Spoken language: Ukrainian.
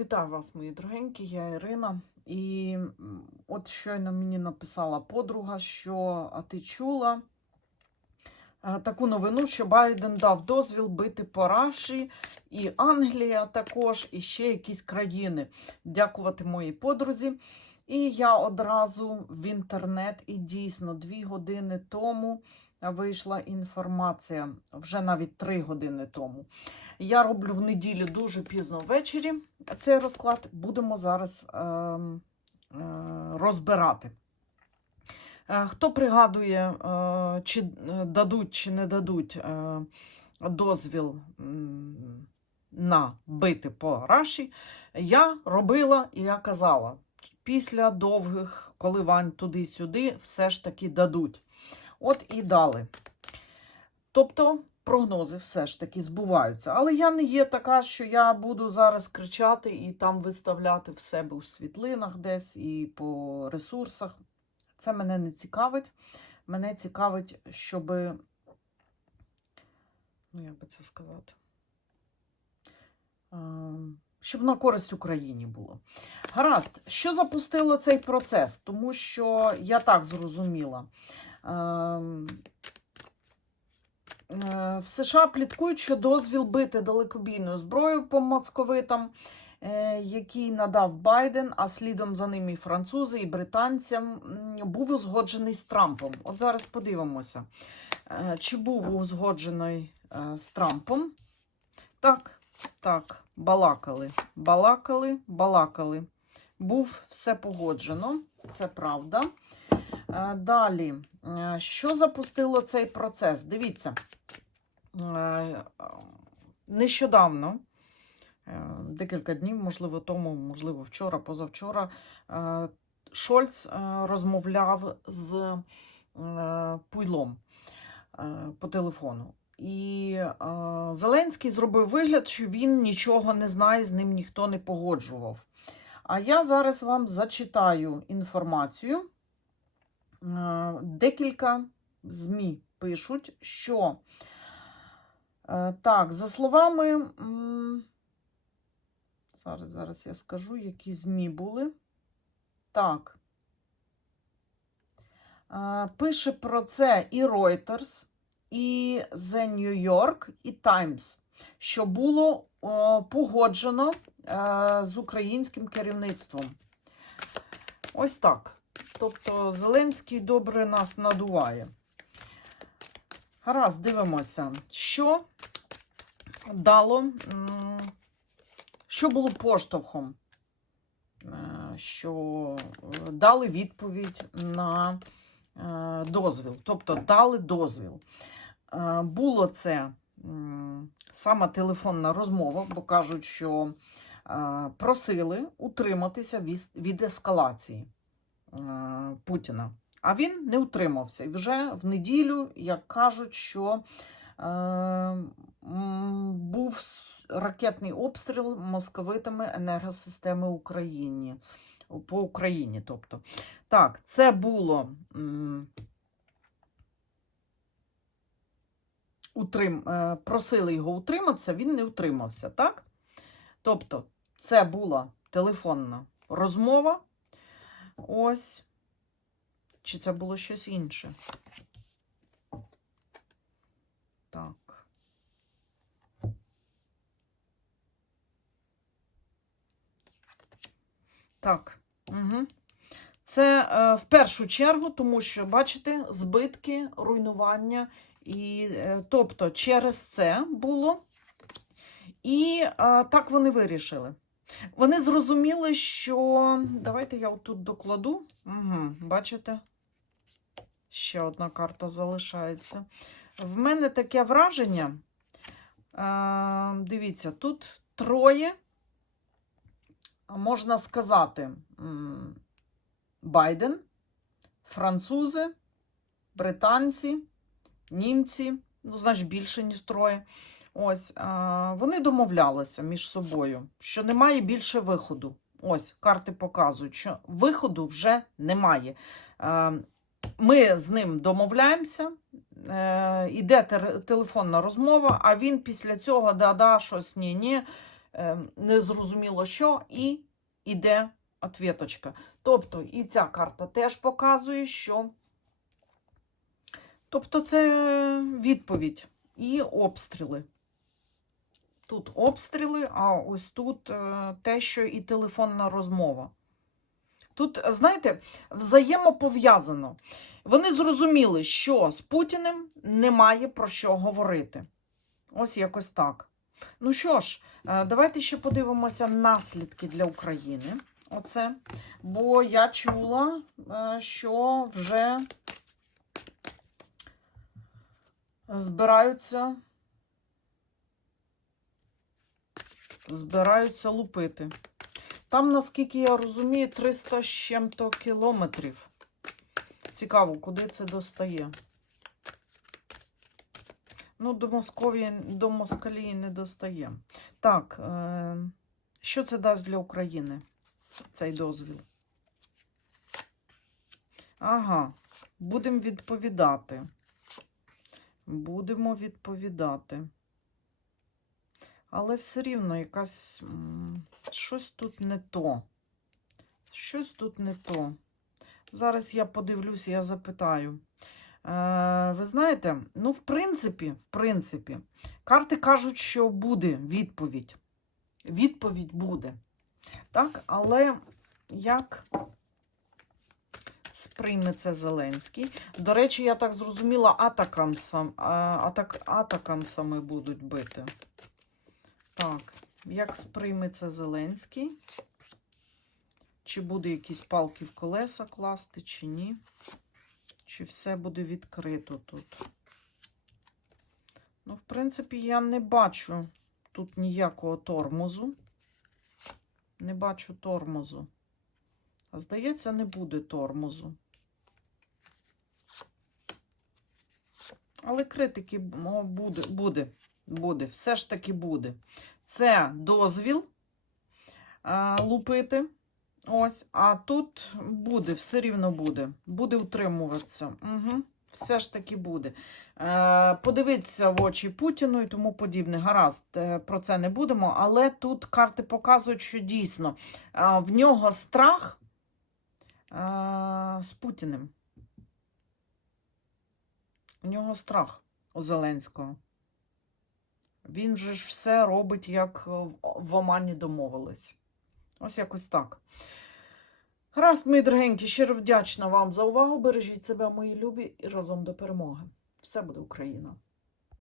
Вітаю вас, мої дорогенькі, я Ірина. І от щойно мені написала подруга, що ти чула е, таку новину, що Байден дав дозвіл бити по Раші, і Англія також, і ще якісь країни. Дякувати моїй подрузі. І я одразу в інтернет, і дійсно дві години тому вийшла інформація, вже навіть три години тому. Я роблю в неділю дуже пізно ввечері цей розклад. Будемо зараз е, е, розбирати. Е, хто пригадує, е, чи дадуть, чи не дадуть е, дозвіл на бити по раші, я робила і я казала, після довгих коливань туди-сюди все ж таки дадуть. От і дали. Тобто прогнози все ж таки збуваються. Але я не є така, що я буду зараз кричати і там виставляти в себе у світлинах десь і по ресурсах. Це мене не цікавить. Мене цікавить, щоб, ну як би це сказати, Ем, щоб на користь Україні було. Гаразд, що запустило цей процес? Тому що я так зрозуміла. Ем, Е, В США пліткують, що дозвіл бити далекобійною зброєю по московитам, е, який надав Байден, а слідом за ним і французи, і британцям, був узгоджений з Трампом. От зараз подивимося, е, чи був узгоджений з Трампом. Так, так, балакали, балакали, балакали. Був все погоджено, це правда. Далі, що запустило цей процес? Дивіться, е, нещодавно, е, декілька днів, можливо, тому, можливо, вчора, позавчора, е, Шольц е, розмовляв з е, Пуйлом е, по телефону. І е, Зеленський зробив вигляд, що він нічого не знає, з ним ніхто не погоджував. А я зараз вам зачитаю інформацію. Е, Декілька ЗМІ пишуть, що е, так, за словами, зараз, зараз я скажу, які ЗМІ були. Так. Е, Пише про це і Reuters, і The New York, і Times, що було погоджено з українським керівництвом. Ось так. Тобто Зеленський добре нас надуває. Гаразд, дивимося, що дало, що було поштовхом, е, що е, дали відповідь на е, дозвіл. Тобто дали дозвіл. Було це м, сама телефонна розмова, бо кажуть, що просили утриматися від ескалації. Е, Путіна. А він не утримався. І вже в неділю, як кажуть, що е, був ракетний обстріл московитами енергосистеми Україні, по Україні. Тобто. Так, це було утрим, е, просили його утриматися, він не утримався, так? Тобто, це була телефонна розмова. Ось. Чи це було щось інше? Так. Так. Угу. Це е, в першу чергу, тому що, бачите, збитки, руйнування. І, е, тобто, через це було. І е, так вони вирішили. Вони зрозуміли, що. Давайте я отут докладу. Угу, бачите? Ще одна карта залишається. В мене таке враження. Е, дивіться, тут троє, можна сказати, Байден, французи, британці, німці, ну, значить, більше, ніж троє. Ось, вони домовлялися між собою, що немає більше виходу. Ось, карти показують, що виходу вже немає. Ми з ним домовляємося, е, іде телефонна розмова, а він після цього да-да, щось ні-ні. е, незрозуміло що, і іде ответочка. Тобто і ця карта теж показує, що. Тобто це відповідь і обстріли. Тут обстріли, а ось тут е, те, що і телефонна розмова. Тут, знаєте, взаємопов'язано. Вони зрозуміли, що з Путіним немає про що говорити. Ось якось так. Ну що ж, е, давайте ще подивимося наслідки для України. Оце. Бо я чула, е, що вже збираються. Збираються лупити. Там, наскільки я розумію, 300 з чим-то кілометрів. Цікаво, куди це достає. Ну, до Московії, до Москалії не достає. Так, е, що це дасть для України, цей дозвіл? Ага, будемо відповідати. Будемо відповідати. Але все рівно якась щось тут не то. Щось тут не то. Зараз я подивлюся, я запитаю. Е, ви знаєте, ну, в принципі, в принципі, карти кажуть, що буде відповідь. Відповідь буде. Так, але як сприйме це Зеленський? До речі, я так зрозуміла, атакамсам, а, атак, атакамсами будуть бити. Так, як сприйме це Зеленський? Чи буде якісь палки в колеса класти, чи ні? Чи все буде відкрито тут? Ну, в принципі, я не бачу тут ніякого тормозу. Не бачу тормозу. А здається, не буде тормозу. Але критики буде, буде, буде, все ж таки буде. Це дозвіл а, лупити. Ось, а тут буде, все рівно буде. Буде утримуватися. Угу. Все ж таки буде. Е, подивитися в очі Путіну і тому подібне. Гаразд, е, про це не будемо. Але тут карти показують, що дійсно е, в нього страх е, з Путіним. У нього страх у Зеленського. Він же ж все робить, як в- в Омані домовились. Ось якось так. Гаразд, мої дорогенькі, щиро вдячна вам за увагу. Бережіть себе, мої любі, і разом до перемоги. Все буде Україна!